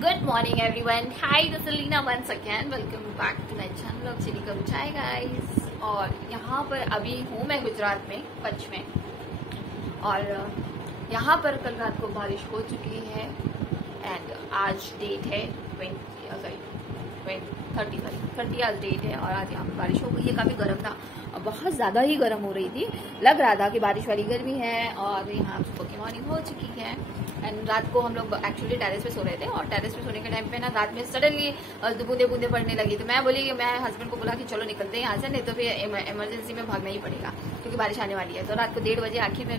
Good morning everyone, hi this is Leena once again, welcome back to my channel of चिली करू चाय guys. और यहाँ पर अभी हूँ मैं गुजरात में, कच्छ में। और यहाँ पर कल रात को बारिश हो चुकी है एंड आज डेट है 30 आज डेट है। और आज यहाँ पर बारिश हो गई है, काफी गर्म था और बहुत ज्यादा ही गर्म हो रही थी। लग रहा था कि बारिश वाली गर्मी है। और यहाँ सुबह की मॉर्निंग हो चुकी है एंड रात को हम लोग एक्चुअली टेरेस पे सो रहे थे। और टेरेस पे सोने के टाइम पे ना रात में सडनली बूंदे बूंदे पड़ने लगी। तो मैं बोली कि मैं हस्बैंड को बोला कि चलो निकलते हैं यहाँ से, नहीं तो फिर इमरजेंसी में भागना ही पड़ेगा क्योंकि बारिश आने वाली है। तो रात को 1:30 बजे आखिर में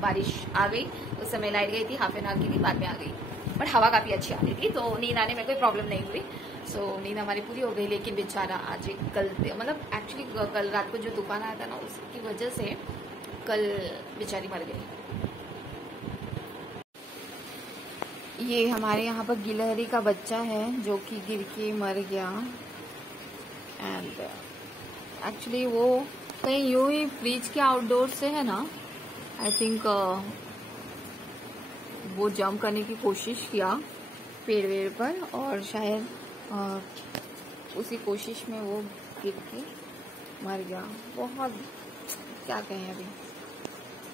बारिश आ गई। उस समय लाइट गई थी हाफ एन आवर की, बाद में आ गई, बट हवा काफी अच्छी आती थी तो नींद आने में कोई प्रॉब्लम नहीं हुई। सो नींद हमारी पूरी हो गई। लेकिन बेचारा आज कल मतलब एक्चुअली कल रात को जो तूफान आया था ना, उसकी वजह से कल बेचारी मर गई। ये हमारे यहाँ पर गिलहरी का बच्चा है जो कि गिर के मर गया। एंड एक्चुअली वो कहीं यूं ही फ्रिज के आउटडोर से है ना, आई थिंक वो जंप करने की कोशिश किया पेड़ वेड़ पर और शायद उसी कोशिश में वो गिर के मर गया। बहुत क्या कहें, अभी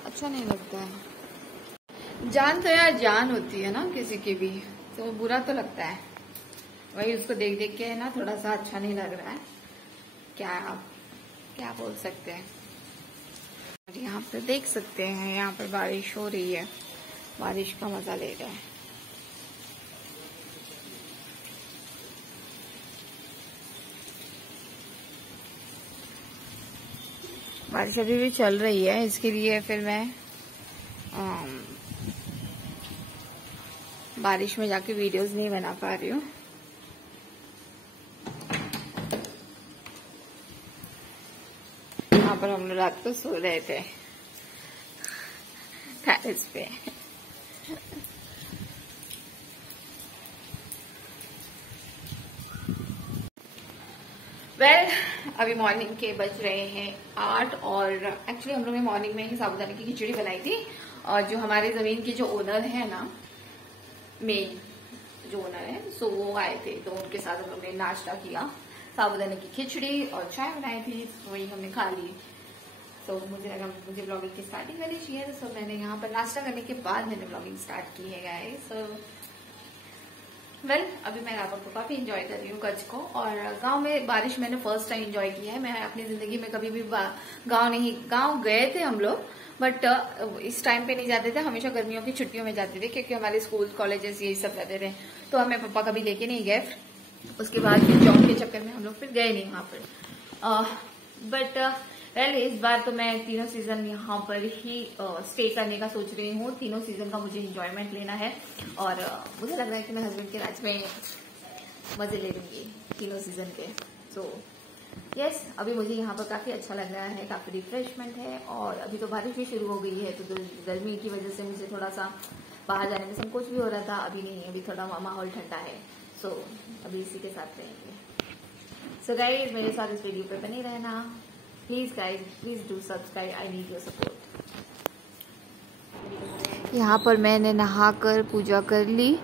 अच्छा नहीं लगता है। जान तो यार जान होती है ना किसी की भी, तो बुरा तो लगता है। वही उसको देख देख के है ना, थोड़ा सा अच्छा नहीं लग रहा है। क्या बोल सकते हैं। और यहाँ पे देख सकते हैं, यहाँ पर बारिश हो रही है, बारिश का मजा ले रहे हैं। बारिश अभी भी चल रही है, इसके लिए फिर मैं बारिश में जाके वीडियोस नहीं बना पा रही हूँ। यहाँ पर हम लोग रात को सो रहे थे टेरेस पे। अभी मॉर्निंग के बज रहे हैं 8 और एक्चुअली हम लोग ने मॉर्निंग में ही साबूदाने की खिचड़ी बनाई थी। और जो हमारे जमीन के जो ओनर है ना, मेन जो ओनर है, सो वो आए थे तो उनके साथ हम लोग ने नाश्ता किया। साबूदाने की खिचड़ी और चाय बनाई थी, तो वही हमने खा ली। तो मुझे ब्लॉगिंग की स्टार्टिंग करनी चाहिए, तो मैंने यहाँ पर नाश्ता करने के बाद मैंने ब्लॉगिंग स्टार्ट की है गाइस। अभी मैं यहाँ पर काफी एंजॉय कर रही हूँ कच्छ को। और गांव में बारिश मैंने फर्स्ट टाइम एंजॉय की है। मैं अपनी जिंदगी में कभी भी गांव गए थे हम लोग, बट इस टाइम पे नहीं जाते थे। हमेशा गर्मियों की छुट्टियों में जाते थे क्योंकि हमारे स्कूल कॉलेजेस यही सब रहते थे। तो हमें पापा कभी लेके नहीं गए। उसके बाद फिर जॉब के चक्कर में हम लोग फिर गए नहीं वहां पर। बट इस बार तो मैं तीनों सीजन यहाँ पर ही स्टे करने का सोच रही हूँ। तीनों सीजन का मुझे एंजॉयमेंट लेना है और मुझे लग रहा है कि मैं हस्बैंड के राज में मजे ले लूंगी तीनों सीजन के। सो यस, अभी मुझे यहाँ पर काफी अच्छा लग रहा है, काफी रिफ्रेशमेंट है। और अभी तो बारिश भी शुरू हो गई है, तो गर्मी की वजह से मुझे थोड़ा सा बाहर जाने में संकोच भी हो रहा था। अभी नहीं, अभी थोड़ा माहौल ठंडा है। सो अभी इसी के साथ रहेंगे। सो गाइज, मेरे साथ इस वीडियो पे बने रहना please guys, please do subscribe, I need your support. यहाँ पर मैंने नहाकर पूजा कर ली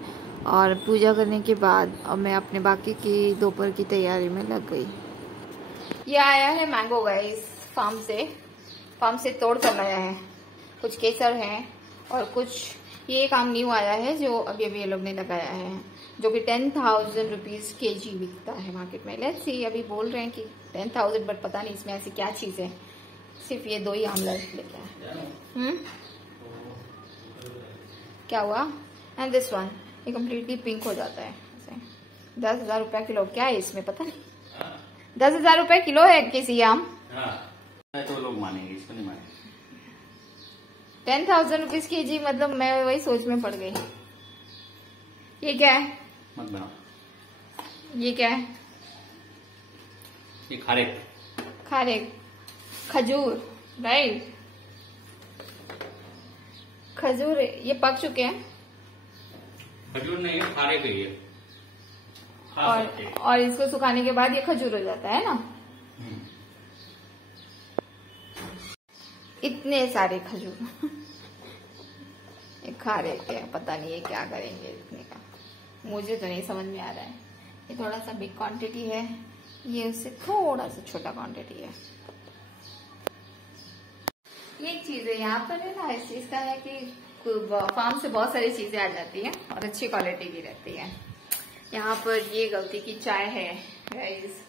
और पूजा करने के बाद अब मैं अपने बाकी की दोपहर की तैयारी में लग गई। ये आया है मैंगो गाइस, फार्म से तोड़ कर लाया है। कुछ केसर है और कुछ ये एक आम न्यू आया है जो अभी ये लोग ने लगाया है, जो कि 10,000 रुपीज kg बिकता है मार्केट में। लेट्स सी, अभी बोल रहे हैं कि 10,000, बट पता नहीं इसमें ऐसी क्या चीज है। सिर्फ ये 2 ही आम लेके आए। क्या हुआ? एंड दिस वन, ये कम्प्लीटली पिंक हो जाता है। 10,000 रुपया किलो, क्या है इसमें पता नहीं। 10,000 रुपए किलो है किसी आम। तो लोग मानेंगे, इसको नहीं मानेंगे। 10,000 रुपीज kg, मतलब मैं वही सोच में पड़ गई। ये क्या है? मत बनाओ। ये क्या है? ये खारेक खजूर, राइट? खजूर ये पक चुके हैं। खजूर नहीं है, खारेक है ये। और इसको सुखाने के बाद ये खजूर हो जाता है ना। इतने सारे खजूर ये खा रहे थे, पता नहीं ये क्या करेंगे इतने का। मुझे तो नहीं समझ में आ रहा है। ये थोड़ा सा बिग क्वांटिटी है, ये उससे थोड़ा सा छोटा क्वांटिटी है। ये चीज है यहाँ पर है ना, इस चीज का है कि फार्म से बहुत सारी चीजें आ जाती हैं और अच्छी क्वालिटी की रहती है। यहाँ पर ये गलती की चाय है गाइस,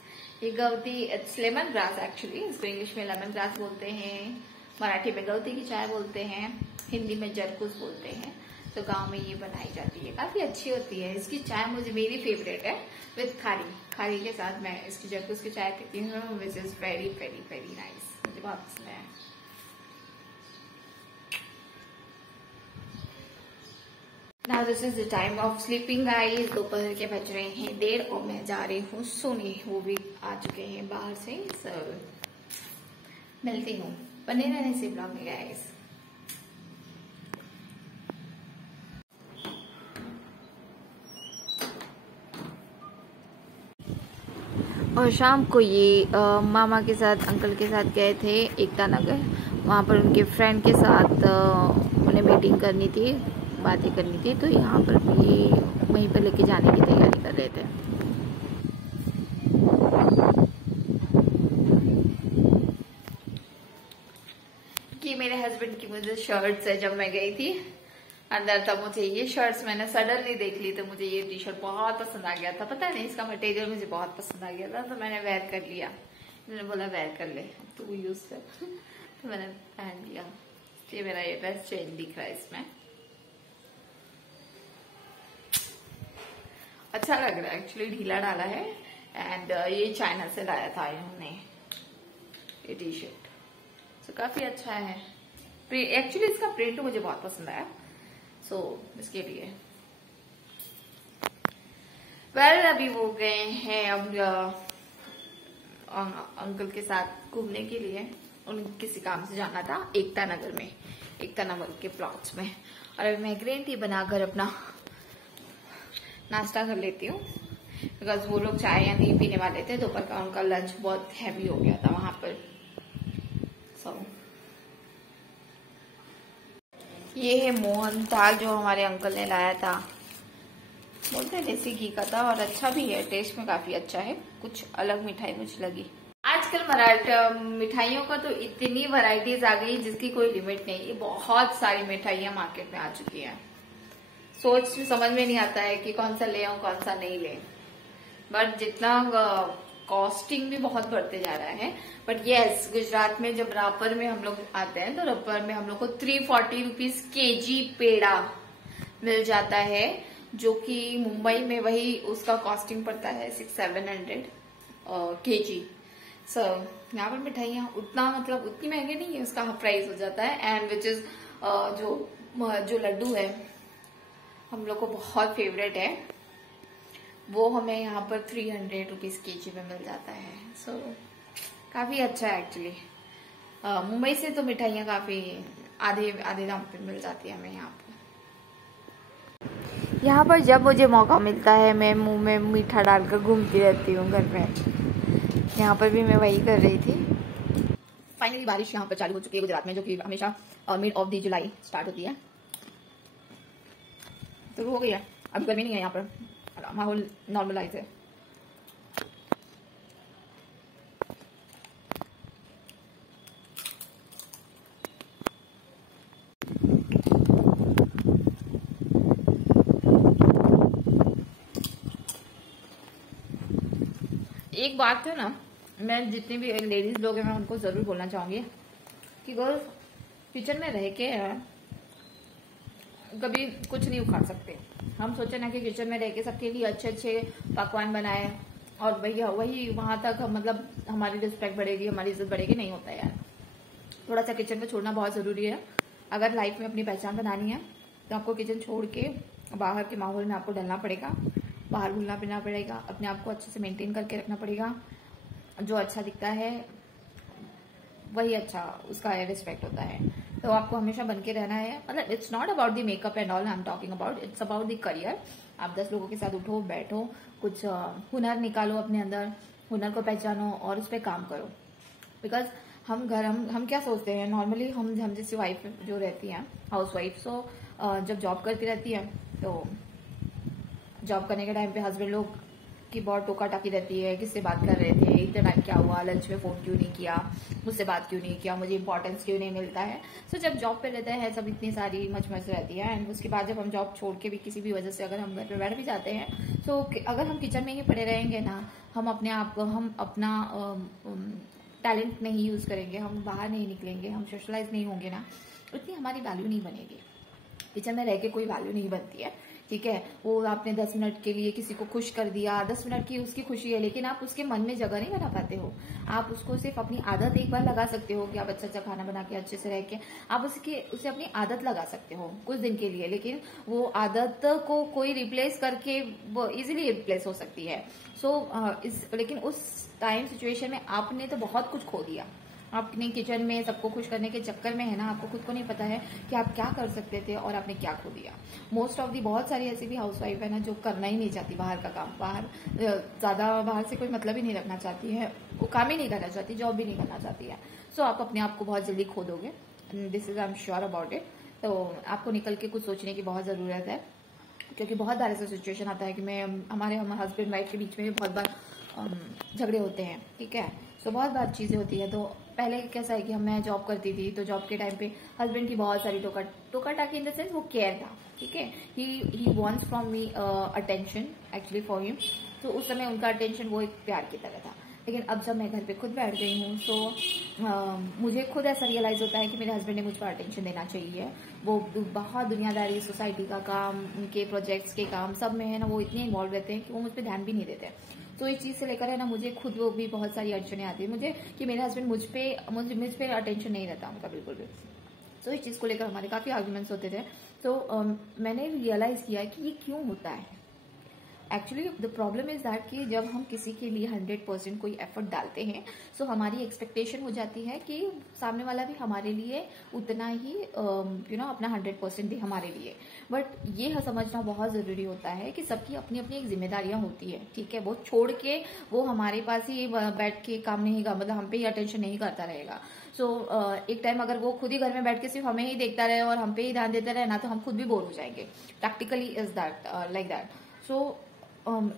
ये गलती इट्स लेमन ग्रास एक्चुअली, इसको इंग्लिश में लेमन ग्रास बोलते हैं, मराठी में गलती की चाय बोलते हैं, हिंदी में जरकुस बोलते हैं। तो गांव में ये बनाई जाती है, काफी अच्छी होती है। इसकी चाय मुझे मेरी फेवरेट है विथ खारी के साथ मैं इसकी जरकुस की चाय पीती हूँ, which is very very very nice, मुझे बहुत पसंद है। Now this is the time of sleeping guys, दोपहर के बज रहे हैं 1:30 और मैं जा रही हूँ सोने। वो भी आ चुके हैं बाहर से, so मिलती हूँ बने रहने से ब्लॉग में गाइस। और शाम को ये मामा के साथ अंकल के साथ गए थे एकता नगर, वहाँ पर उनके फ्रेंड के साथ उन्हें मीटिंग करनी थी, बातें करनी थी, तो यहाँ पर भी वहीं पर लेके जाने की तैयारी कर रहे थे। कि मेरे हस्बैंड की मुझे शर्ट्स है, जब मैं गई थी अंदर तब मुझे ये शर्ट्स मैंने सडनली देख ली, तो मुझे ये टी शर्ट बहुत पसंद आ गया था। पता नहीं इसका मटेरियल मुझे बहुत पसंद आ गया था, तो मैंने वेयर कर लिया। मैंने बोला वेयर कर ले तू यूज कर तो मैंने पहन लिया। ये मेरा ये ड्रेस चेंज दिख रहा है इसमें, अच्छा लग रहा है एक्चुअली, ढीला डाला है। एंड ये चाइना से लाया था इन्होंने ये टी शर्ट, तो काफी अच्छा है। एक्चुअली इसका प्रिंट मुझे बहुत पसंद आया, सो इसके लिए अभी वो गए हैं अब अंकल के साथ घूमने के लिए। उन किसी काम से जाना था एकता नगर में, एकता नगर के प्लॉट्स में। और अभी मैं ग्रीन टी बनाकर अपना नाश्ता कर लेती हूँ, बिकॉज वो लोग चाय या नहीं पीने वाले थे। दोपहर का उनका लंच बहुत हैवी हो गया था वहां पर। ये है मोहन थाल जो हमारे अंकल ने लाया था, बोलते हैं देसी घी का था और अच्छा भी है, टेस्ट में काफी अच्छा है। कुछ अलग मिठाई मुझे लगी। आजकल मिठाइयों का तो इतनी वैरायटीज आ गई जिसकी कोई लिमिट नहीं। ये बहुत सारी मिठाइयां मार्केट में आ चुकी हैं, सोच समझ में नहीं आता है कि कौन सा ले आऊं कौन सा नहीं ले। बट जितना कॉस्टिंग भी बहुत बढ़ते जा रहा है। बट यस, गुजरात में जब रापर में हम लोग आते हैं तो रापर में हम लोग को 340 रुपीज केजी पेड़ा मिल जाता है, जो कि मुंबई में वही उसका कॉस्टिंग पड़ता है 600-700 केजी। सो यहाँ पर मिठाइयाँ उतना मतलब उतनी महंगी नहीं है, उसका हाफ प्राइस हो जाता है। एंड विच इज जो लड्डू है हम लोग को बहुत फेवरेट है, वो हमें यहाँ पर 300 रुपीज केजी में मिल जाता है। सो काफी अच्छा है एक्चुअली। मुंबई से तो मिठाइयाँ काफी आधे दाम पे मिल जाती है हमें यहाँ पर। यहाँ पर जब मुझे मौका मिलता है मैं मुंह में मीठा डालकर घूमती रहती हूँ घर में। यहाँ पर भी मैं वही कर रही थी। फाइनली बारिश यहाँ पर चालू हो चुकी है गुजरात में, जो कि हमेशा mid of the July start होती है, तो हो गई है। अभी गर्मी नहीं है यहाँ पर, माहौल नॉर्मलाइज है। एक बात है ना, मैं जितने भी लेडीज लोग हैं मैं उनको जरूर बोलना चाहूंगी कि गर्ल्स किचन में रह के कभी कुछ नहीं उखाड़ सकते। हम सोचे ना कि किचन में रह के सबके लिए अच्छे अच्छे पकवान बनाए और वही वहां तक मतलब हमारी रिस्पेक्ट बढ़ेगी, हमारी इज्जत बढ़ेगी, नहीं होता यार। थोड़ा सा किचन को छोड़ना बहुत जरूरी है। अगर लाइफ में अपनी पहचान बनानी है तो आपको किचन छोड़ के बाहर के माहौल में आपको डलना पड़ेगा, बाहर घूमना फिरना पड़ेगा, अपने आप को अच्छे से मेंटेन करके रखना पड़ेगा। जो अच्छा दिखता है वही अच्छा उसका रिस्पेक्ट होता है, तो आपको हमेशा बन के रहना है। मतलब it's not about the makeup and all I am talking about, it's about the career. आप 10 लोगों के साथ उठो बैठो, कुछ हुनर निकालो अपने अंदर, हुनर को पहचानो और उस पर काम करो। बिकॉज हम क्या सोचते हैं नॉर्मली, हम जैसी वाइफ जो रहती हैं हाउस वाइफ, सो जब जॉब करती रहती है तो जॉब करने के टाइम पे हस्बैंड लोग की बहुत टोका टाकी रहती है, किससे बात कर रहे थे, इतने टाइम क्या हुआ, लंच में फोन क्यों नहीं किया, मुझसे बात क्यों नहीं किया, मुझे इंपॉर्टेंस क्यों नहीं मिलता है। सो जब जॉब पे रहता है सब इतनी सारी मच रहती है। एंड उसके बाद जब हम जॉब छोड़ के भी किसी भी वजह से अगर हम घर पे बैठ भी जाते हैं, सो अगर हम किचन में ही पड़े रहेंगे ना, हम अपने आप को, हम अपना टैलेंट नहीं यूज करेंगे, हम बाहर नहीं निकलेंगे, हम सोशलाइज नहीं होंगे ना, उतनी हमारी वैल्यू नहीं बनेगी। किचन में रह के कोई वैल्यू नहीं बनती है, ठीक है। वो आपने 10 मिनट के लिए किसी को खुश कर दिया, 10 मिनट की उसकी खुशी है, लेकिन आप उसके मन में जगह नहीं बना पाते हो। आप उसको सिर्फ अपनी आदत एक बार लगा सकते हो कि आप अच्छा खाना बना के अच्छे से रह के आप उसे अपनी आदत लगा सकते हो कुछ दिन के लिए, लेकिन वो आदत को कोई रिप्लेस करके वो इजीली रिप्लेस हो सकती है। लेकिन उस टाइम सिचुएशन में आपने तो बहुत कुछ खो दिया। आपने किचन में सबको खुश करने के चक्कर में है ना, आपको खुद को नहीं पता है कि आप क्या कर सकते थे और आपने क्या खो दिया। मोस्ट ऑफ दी बहुत सारी ऐसी भी हाउसवाइफ है ना जो करना ही नहीं चाहती बाहर का काम, ज्यादा बाहर से कोई मतलब ही नहीं रखना चाहती है, वो काम ही नहीं करना चाहती, जॉब भी नहीं करना चाहती है। सो आप अपने आप को बहुत जल्दी खो दोगे, this is I am sure about it. तो आपको निकल के कुछ सोचने की बहुत जरूरत है, क्योंकि बहुत बार ऐसा सिचुएशन आता है कि हमारे हस्बैंड वाइफ के बीच में बहुत बार झगड़े होते हैं, ठीक है। सो बहुत बार चीजें होती है। तो पहले कैसा है कि मैं जॉब करती थी, तो जॉब के टाइम पे हस्बैंड की बहुत सारी टोका टाकी इन द सेंस वो केयर था, ठीक है। He wants from me attention actually for him. तो उस समय उनका अटेंशन वो एक प्यार की तरह था। लेकिन अब जब मैं घर पे खुद बैठ गई हूँ, तो मुझे खुद ऐसा रियलाइज होता है कि मेरे हस्बैंड ने मुझ पर अटेंशन देना चाहिए। वो बहुत दुनियादारी, सोसाइटी का काम, उनके प्रोजेक्ट्स के काम सब में है ना, वो इतने इन्वॉल्व रहते हैं कि वो मुझ पर ध्यान भी नहीं देते। तो इस चीज से लेकर है ना, मुझे खुद वो भी बहुत सारी अड़चने आती है मुझे कि मेरे हस्बैंड मुझ पे अटेंशन नहीं रहता उनका बिल्कुल भी। तो इस चीज को लेकर हमारे काफी आर्ग्यूमेंट्स होते थे। तो मैंने रियलाइज किया कि ये क्यों होता है। Actually the problem is that कि जब हम किसी के लिए 100% कोई एफर्ट डालते हैं, सो हमारी एक्सपेक्टेशन हो जाती है कि सामने वाला भी हमारे लिए उतना ही अपना 100% दे हमारे लिए। बट ये समझना बहुत जरूरी होता है कि सबकी अपनी अपनी एक जिम्मेदारियां होती है, ठीक है। वो छोड़ के वो हमारे पास ही बैठ के काम नहीं कर, मतलब हम पे ही अटेंशन नहीं करता रहेगा। एक टाइम अगर वो खुद ही घर में बैठ के सिर्फ हमें ही देखता रहे और हम पे ही ध्यान देता रहे ना, तो हम खुद भी बोर हो जाएंगे। Practically is that like that.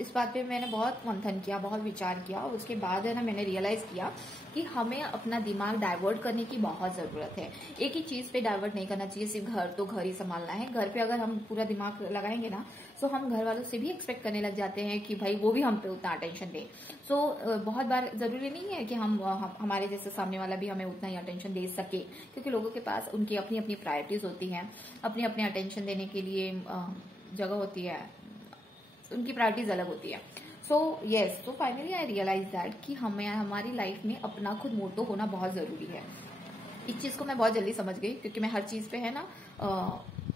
इस बात पे मैंने बहुत मंथन किया, बहुत विचार किया, और उसके बाद है ना मैंने रियलाइज किया कि हमें अपना दिमाग डाइवर्ट करने की बहुत जरूरत है। एक ही चीज पे डाइवर्ट नहीं करना चाहिए, सिर्फ घर तो घर ही संभालना है। घर पे अगर हम पूरा दिमाग लगाएंगे ना, तो हम घर वालों से भी एक्सपेक्ट करने लग जाते हैं कि भाई वो भी हम पे उतना अटेंशन दे। बहुत बार जरूरी नहीं है कि हमारे जैसे सामने वाला भी हमें उतना ही अटेंशन दे सके, क्योंकि लोगों के पास उनकी अपनी अपनी प्रायोरिटीज होती हैं, अपने अपने अटेंशन देने के लिए जगह होती है, उनकी प्रायोरिटीज अलग होती है। तो फाइनली आई रियलाइज दैट कि हमारी लाइफ में अपना खुद मोटो होना बहुत जरूरी है। इस चीज को मैं बहुत जल्दी समझ गई, क्योंकि मैं हर चीज पे है ना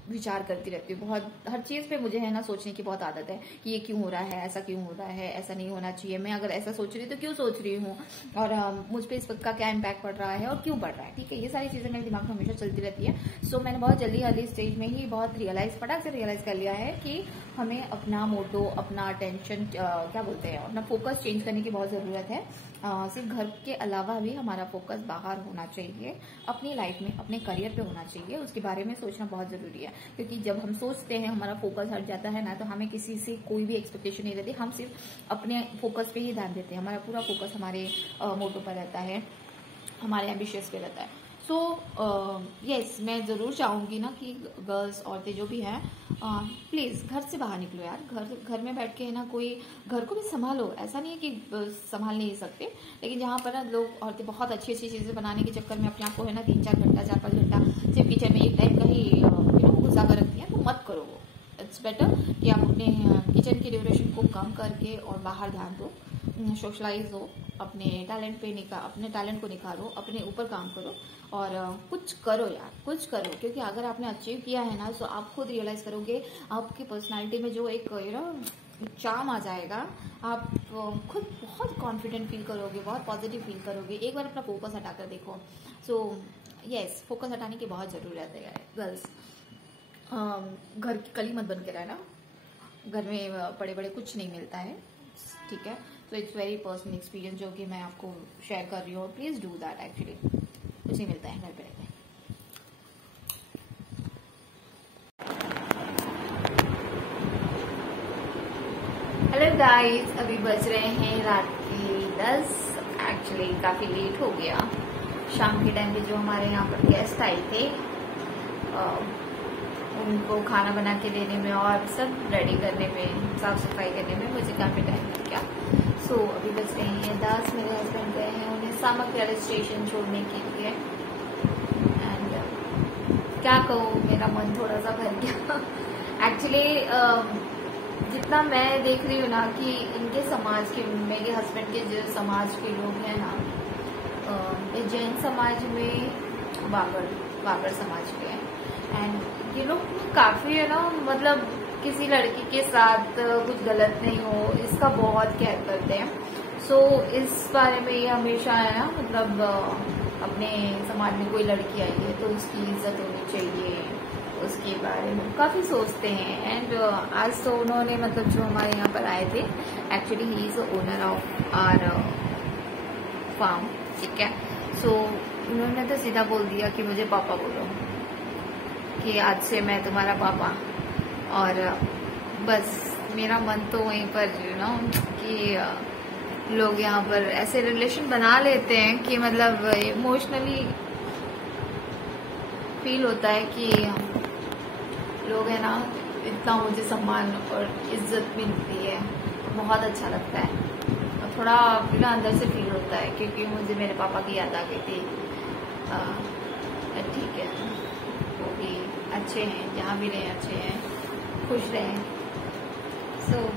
विचार करती रहती हूँ। बहुत हर चीज पे मुझे है ना सोचने की बहुत आदत है कि ये क्यों हो रहा है, ऐसा क्यों हो रहा है, ऐसा नहीं होना चाहिए, मैं अगर ऐसा सोच रही हूँ तो क्यों सोच रही हूँ, और मुझ पे इस वक्त का क्या इम्पैक्ट पड़ रहा है और क्यों पड़ रहा है, ठीक है। ये सारी चीजें मेरे दिमाग में हमेशा चलती रहती है। मैंने बहुत जल्दी अर्ली स्टेज में ही बहुत फटाक से रियलाइज कर लिया है कि हमें अपना मोटो, अपना अटेंशन क्या बोलते हैं, अपना फोकस चेंज करने की बहुत जरूरत है। सिर्फ घर के अलावा भी हमारा फोकस बाहर होना चाहिए, अपनी लाइफ में, अपने करियर पे होना चाहिए। उसके बारे में सोचना बहुत जरूरी है, क्योंकि जब हम सोचते हैं हमारा फोकस हट जाता है ना, तो हमें किसी से कोई भी एक्सपेक्टेशन नहीं रहती, हम सिर्फ अपने फोकस पे ही ध्यान देते हैं। हमारा पूरा फोकस हमारे मोटो पर रहता है, हमारे एम्बिशियस पे रहता है। यस, मैं जरूर चाहूंगी ना कि गर्ल्स, औरतें जो भी हैं, प्लीज घर से बाहर निकलो यार। घर में बैठ के है ना, कोई घर को भी संभालो। ऐसा नहीं है कि संभाल नहीं सकते, लेकिन जहाँ पर ना लोग, औरतें बहुत अच्छी अच्छी चीजें बनाने के चक्कर में अपने आप को है ना 3-4 घंटा, 4-5 घंटा सिर्फ किचन में एक टाइम का ही घुसा कर रखती है। तो मत करो वो। इट्स बेटर कि आप अपने किचन की ड्यूरेशन को कम करके और बाहर ध्यान दो, सोशलाइज हो, अपने टैलेंट को निखारो, अपने ऊपर काम करो और कुछ करो यार, कुछ करो। क्योंकि अगर आपने अचीव किया है ना, तो आप खुद रियलाइज करोगे, आपकी पर्सनालिटी में जो एक चार्म आ जाएगा, आप खुद बहुत कॉन्फिडेंट फील करोगे, बहुत पॉजिटिव फील करोगे। एक बार अपना फोकस हटाकर देखो। यस, फोकस हटाने की बहुत जरूरत है गर्ल्स। घर की कली मत बन के रहना। घर में बड़े बड़े कुछ नहीं मिलता है, ठीक है। तो इट्स वेरी पर्सनल एक्सपीरियंस जो कि मैं आपको शेयर कर रही हूँ। Please do that. एक्चुअली कुछ नहीं मिलता है घर पे रहकर। हेलो गाइस, अभी बज रहे हैं रात के 10। एक्चुअली काफी लेट हो गया। शाम के टाइम पे जो हमारे यहाँ पर गेस्ट आए थे उनको खाना बना के देने में और सब रेडी करने में, साफ सफाई करने में मुझे काफी टाइम लग गया। सो अभी बज रहे हैं 10। मेरे हस्बैंड गए हैं उन्हें सामग्री स्टेशन छोड़ने के लिए। एंड क्या कहूँ, मेरा मन थोड़ा सा भर गया। एक्चुअली जितना मैं देख रही हूँ ना कि इनके समाज के, मेरे हस्बैंड के जो समाज के लोग हैं ना, ये जैन समाज में बाबर समाज के हैं। एंड ये लोग काफी है ना, मतलब किसी लड़की के साथ कुछ गलत नहीं हो इसका बहुत केयर करते हैं। सो इस बारे में ये हमेशा है ना, मतलब अपने समाज में कोई लड़की आई है तो उसकी इज्जत होनी चाहिए, उसके बारे में काफी सोचते हैं। एंड आज तो उन्होंने, मतलब जो हमारे यहाँ पर आए थे, actually he is owner of our farm, ठीक है। सो उन्होंने तो सीधा बोल दिया कि मुझे पापा बोलो, कि आज से मैं तुम्हारा पापा। और बस मेरा मन तो वहीं पर कि लोग यहाँ पर ऐसे रिलेशन बना लेते हैं कि मतलब इमोशनली फील होता है कि लोग है ना, इतना मुझे सम्मान और इज्जत मिलती है, बहुत अच्छा लगता है। और थोड़ा ना अंदर से फील होता है क्योंकि मुझे मेरे पापा की याद आ गई थी। ठीक है, वो भी अच्छे हैं, जहाँ भी रहे अच्छे हैं, खुश रहें। सो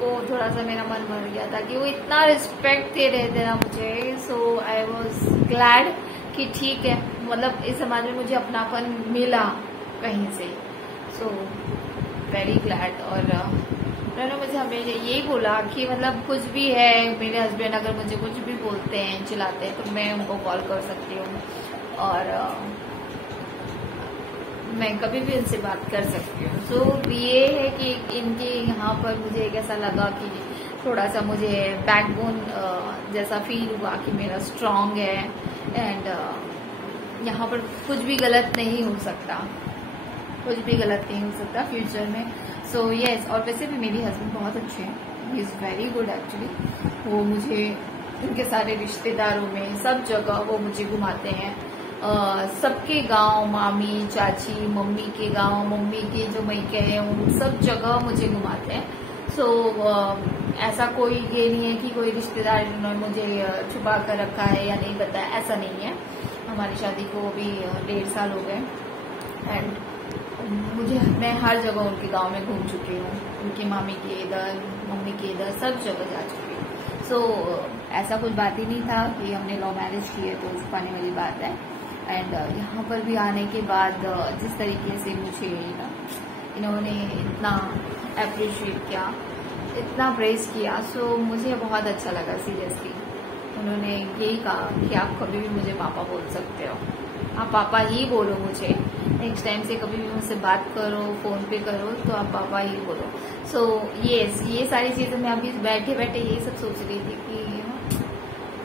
वो थोड़ा सा मेरा मन भर गया था कि वो इतना रिस्पेक्ट दे रहे थे ना मुझे। सो आई वॉज ग्लैड कि ठीक है, मतलब इस समाज में मुझे अपनापन मिला कहीं से। So very glad. और उन्होंने मुझे हमेशा यही बोला कि मतलब कुछ भी है, मेरे हस्बैंड अगर मुझे कुछ भी बोलते हैं, चिल्लाते हैं, तो मैं उनको कॉल कर सकती हूँ और मैं कभी भी उनसे बात कर सकती हूँ। सो ये है कि इनके यहाँ पर मुझे एक ऐसा लगा कि थोड़ा सा मुझे बैकबोन जैसा फील हुआ कि मेरा स्ट्रांग है। एंड यहाँ पर कुछ भी गलत नहीं हो सकता, कुछ भी गलत नहीं हो सकता फ्यूचर में। So yes. और वैसे भी मेरी हस्बैंड बहुत अच्छे हैं, he is very good actually. वो मुझे उनके सारे रिश्तेदारों में सब जगह वो मुझे घुमाते हैं। सबके गांव, मामी, चाची, मम्मी के गांव, मम्मी के जो मैके हैं, उन सब जगह मुझे घुमाते हैं। सो ऐसा कोई ये नहीं है कि कोई रिश्तेदार उन्होंने मुझे छुपा कर रखा है या नहीं बताया, ऐसा नहीं है। हमारी शादी को भी 1.5 साल हो गए। एंड मैं हर जगह उनके गांव में घूम चुकी हूँ, उनकी मामी के इधर, मम्मी के इधर, सब जगह जा चुकी हूँ। सो ऐसा कुछ बात ही नहीं था कि हमने लव मैरिज की है तो छुपाने वाली बात है। एंड यहाँ पर भी आने के बाद जिस तरीके से मुझे ना इन्होंने इतना अप्रिशिएट किया, इतना प्रेज किया, सो मुझे बहुत अच्छा लगा सीरियसली। उन्होंने यही कहा कि आप कभी भी मुझे पापा बोल सकते हो, आप पापा ही बोलो मुझे। नेक्स्ट टाइम से कभी भी मुझसे बात करो, फोन पे करो, तो आप पापा ही बोलो। सो ये सारी चीजें मैं अभी बैठे बैठे यही सब सोच रही थी कि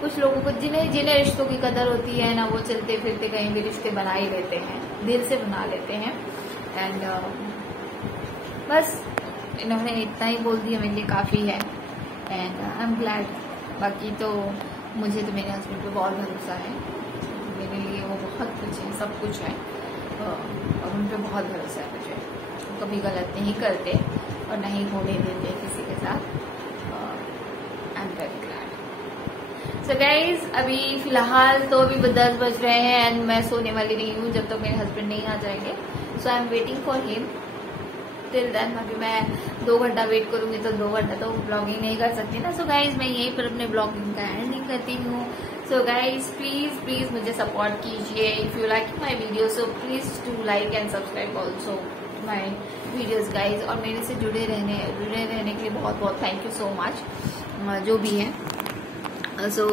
कुछ लोगों को जिन्हें रिश्तों की कदर होती है ना, वो चलते फिरते कहीं भी रिश्ते बना ही लेते हैं, दिल से बना लेते हैं। एंड बस इन्होंने इतना ही बोल दिया, मेरे लिए काफी है। And I am glad. बाकी तो मुझे तो मेरे हस्बैंड पे बहुत भरोसा है, मेरे लिए वो बहुत कुछ है, सब कुछ है, और उन पे बहुत भरोसा है मुझे। वो कभी गलत नहीं करते और नहीं होने देते किसी के साथ। I am very glad. So guys, अभी फिलहाल तो अभी 10 बज रहे हैं एंड मैं सोने वाली नहीं हूँ जब तक मेरे हस्बैंड नहीं आ जाएंगे। So I am waiting for him till then. अभी मैं 2 घंटा वेट करूंगी तो 2 घंटा तो ब्लॉगिंग नहीं कर सकती ना। सो गाइज, मैं यहीं पर अपने ब्लॉगिंग का एंडिंग करती हूँ। सो गाइज, प्लीज मुझे सपोर्ट कीजिए। If you like my video so please do like and subscribe also my videos guys. और मेरे से जुड़े रहने के लिए बहुत बहुत थैंक यू सो मच, जो भी है। So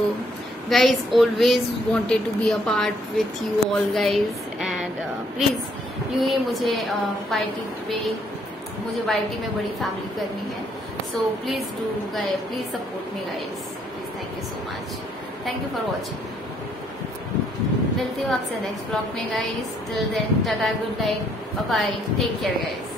guys, always wanted to be a part with you all guys, and please यूँ ही मुझे YT में बड़ी फैमिली करनी है। So please do guys, please support me guys, please, thank you so much, thank you for watching। मिलती हूँ आपसे next blog में guys. Till then tata, good night, bye bye, take care guys.